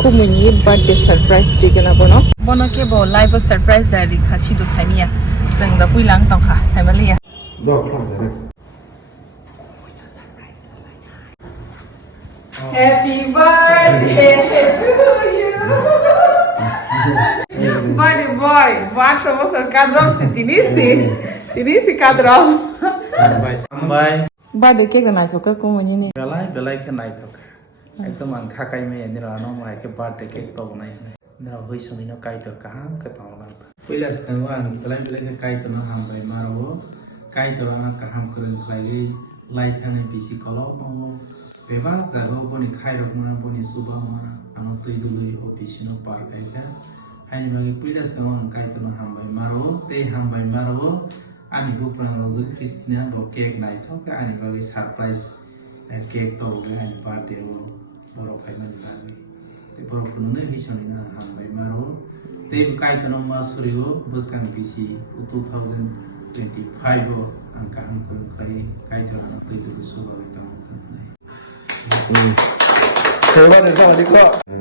Kumini birthday surprise digana bono. Bono ke bo live surprise dari khashi do saimia. Zeng da pui lang tong kha saimalia. Happy birthday to you. Birthday boy, watro bosor kadrom se tinisi kadrom. Bye. Birthday ke gana thoka kumini ni. Belai ke nai thok. Ekdom ang khakai me nira no mai ke birthday cake to nai. Nira hoi sami no kai to kaham ke to lang. Pila sekarang belai ke kai to no ham bai maro. Kai to ang kaham kurang klai lai thane bisi kalau mau. Bebang jago boni khai rok ma boni suba ma ano tui dului ho bisino par kai ka. Hai bagi pila sekarang kai to no ham bai maro. Te ham bai maro. Ani bukan rozu Kristina bo cake nai to ka ani bagi surprise cake to ga ani birthday wo borok khai mani bagi. Te borok kuno ne hisani na ham bai maro. Te kai to no ma surigo buskang bisi 2025 bo ang kaham ko kai to ano tui dului suba ta mo ta.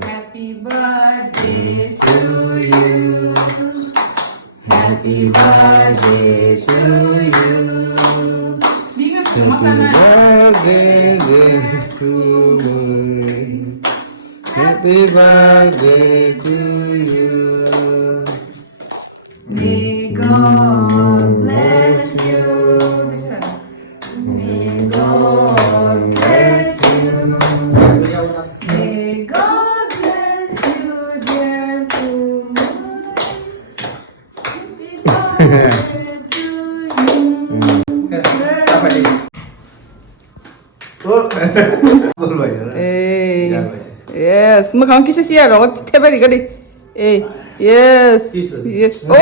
Happy birthday to you. Happy birthday to you. Happy birthday to you. May God bless you. May God bless you. May God bless you, dear Kumar. Happy birthday to you. Hey. Yes. Makang kisi siya ro. Tebali gadi. Hey. Yes. Yes. Oh!